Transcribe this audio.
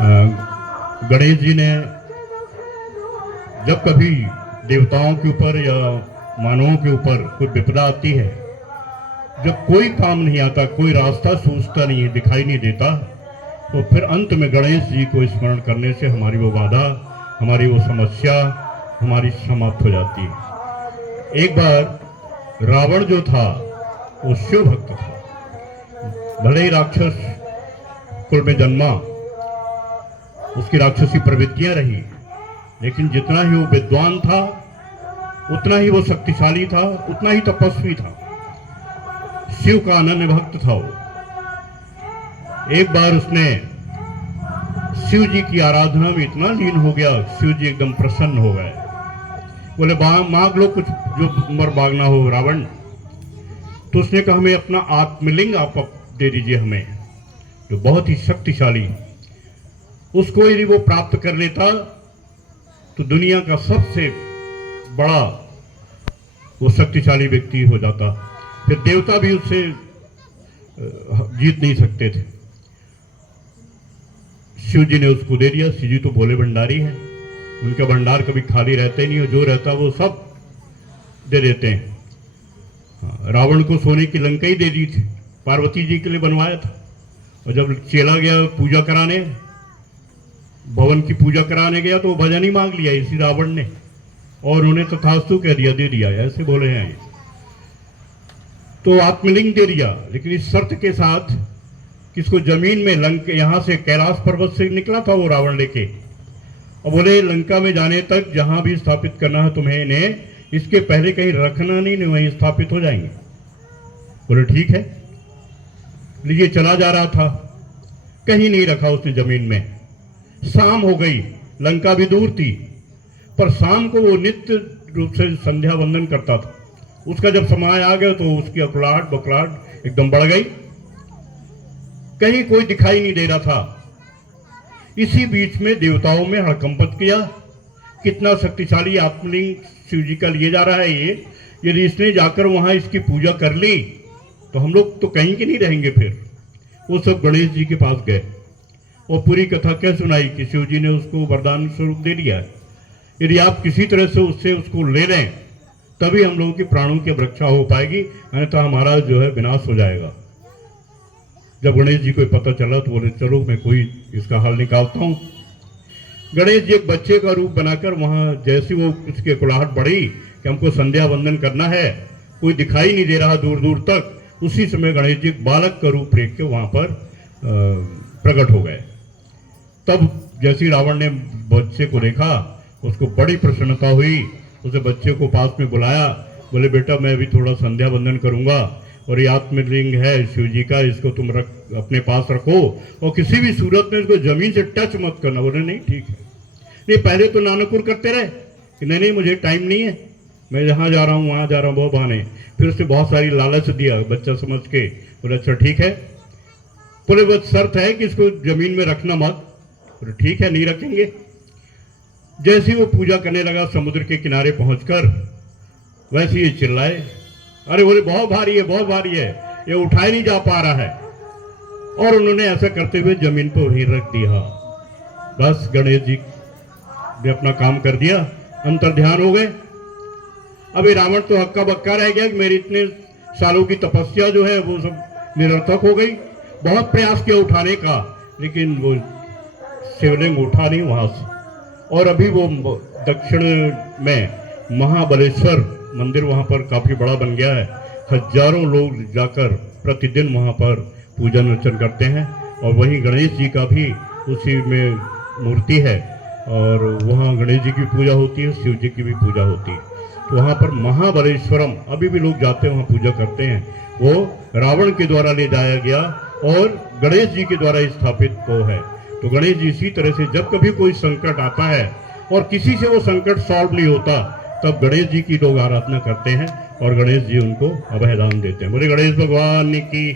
गणेश जी ने जब कभी देवताओं के ऊपर या मानवों के ऊपर कोई विपदा आती है, जब कोई काम नहीं आता, कोई रास्ता सूझता नहीं है, दिखाई नहीं देता, तो फिर अंत में गणेश जी को स्मरण करने से हमारी वो बाधा, हमारी वो समस्या हमारी समाप्त हो जाती है। एक बार रावण जो था वो शिव भक्त था, भले ही राक्षस कुल में जन्मा, उसकी राक्षसी प्रवृत्तियां रही, लेकिन जितना ही वो विद्वान था, उतना ही वो शक्तिशाली था, उतना ही तपस्वी था, शिव का अनन्य भक्त था वो। एक बार उसने शिव जी की आराधना में इतना लीन हो गया, शिव जी एकदम प्रसन्न हो गए, बोले मांग लो कुछ जो मर मांगना हो रावण। तो उसने कहा हमें अपना आत्मलिंग आप दे दीजिए हमें, जो बहुत ही शक्तिशाली, उसको यदि वो प्राप्त कर लेता तो दुनिया का सबसे बड़ा वो शक्तिशाली व्यक्ति हो जाता, फिर देवता भी उससे जीत नहीं सकते थे। शिव जी ने उसको दे दिया। शिव जी तो भोले भंडारी हैं, उनका भंडार कभी खाली रहता ही नहीं, और जो रहता वो सब दे देते हैं। रावण को सोने की लंका ही दे दी थी, पार्वती जी के लिए बनवाया था, और जब चला गया पूजा कराने, भवन की पूजा कराने गया, तो वो भजन ही मांग लिया इसी रावण ने, और उन्हें तथास्तु कह दिया, दे दिया, ऐसे बोले हैं। तो आत्मलिंग दे दिया, लेकिन इस शर्त के साथ कि इसको जमीन में लंका, यहां से कैलाश पर्वत से निकला था वो रावण लेके, और बोले लंका में जाने तक जहां भी स्थापित करना है तुम्हें इन्हें, इसके पहले कहीं रखना नहीं, वहीं स्थापित हो जाएंगे। बोले ठीक है। लीजिए, चला जा रहा था, कहीं नहीं रखा उसने जमीन में। शाम हो गई, लंका भी दूर थी, पर शाम को वो नित्य रूप से संध्या वंदन करता था। उसका जब समय आ गया तो उसकी अकुलाहट बकलाहट एकदम बढ़ गई, कहीं कोई दिखाई नहीं दे रहा था। इसी बीच में देवताओं में हड़कंपत किया, कितना शक्तिशाली आत्मलिंग शिव जी का लिए जा रहा है ये, यदि इसने जाकर वहां इसकी पूजा कर ली तो हम लोग तो कहीं के नहीं रहेंगे। फिर वो सब गणेश जी के पास गए और पूरी कथा क्या सुनाई कि शिव जी ने उसको वरदान स्वरूप दे दिया है, यदि आप किसी तरह से उससे उसको ले लें तभी हम लोगों के प्राणों की रक्षा हो पाएगी, अन्यथा हमारा जो है विनाश हो जाएगा। जब गणेश जी को पता चला तो बोले चलो मैं कोई इसका हल निकालता हूँ। गणेश जी एक बच्चे का रूप बनाकर वहां, जैसे वो उसकी कुलाहट बढ़ी कि हमको संध्या वंदन करना है, कोई दिखाई नहीं दे रहा दूर दूर तक, उसी समय गणेश जी बालक का रूप लेकर वहां पर प्रकट हो गए। तब जैसे रावण ने बच्चे को देखा, उसको बड़ी प्रसन्नता हुई, उसे बच्चे को पास में बुलाया, बोले बेटा मैं भी थोड़ा संध्या वंदन करूंगा, और ये आत्मलिंग है शिव जी का, इसको तुम अपने पास रखो, और किसी भी सूरत में इसको जमीन से टच मत करना। बोले नहीं ठीक है। नहीं, पहले तो नानकुर करते रहे कि नहीं मुझे टाइम नहीं है, मैं यहाँ जा रहा हूँ वहाँ जा रहा हूँ, बहुत बहाने। फिर उससे बहुत सारी लालच दिया बच्चा समझ के, बोले अच्छा ठीक है। बोले बस शर्त है कि इसको जमीन में रखना मत। बोले ठीक है, नहीं रखेंगे। जैसे वो पूजा करने लगा, समुद्र के किनारे पहुंचकर वैसे ही चिल्लाए, अरे बोले बहुत भारी है, बहुत भारी है, ये उठाए नहीं जा पा रहा है। और उन्होंने ऐसा करते हुए जमीन पर वहीं रख दिया। बस गणेश जी ने अपना काम कर दिया, अंतर ध्यान हो गए। अभी रावण तो हक्का बक्का रह गया कि मेरी इतने सालों की तपस्या जो है वो सब निरर्थक हो गई। बहुत प्रयास किया उठाने का, लेकिन वो शिवलिंग उठा नहीं वहां से। और अभी वो दक्षिण में महाबलेश्वर मंदिर वहां पर काफी बड़ा बन गया है, हजारों लोग जाकर प्रतिदिन वहां पर पूजन अर्चन करते हैं, और वहीं गणेश जी का भी उसी में मूर्ति है, और वहाँ गणेश जी की पूजा होती है, शिव जी की भी पूजा होती है। तो वहाँ पर महाबलेश्वरम अभी भी लोग जाते हैं, वहाँ पूजा करते हैं। वो रावण के द्वारा ले जाया गया और गणेश जी के द्वारा स्थापित वो है। तो गणेश जी इसी तरह से जब कभी कोई संकट आता है और किसी से वो संकट सॉल्व नहीं होता, तब गणेश जी की लोग आराधना करते हैं और गणेश जी उनको अभयदान देते हैं। बोले गणेश भगवान की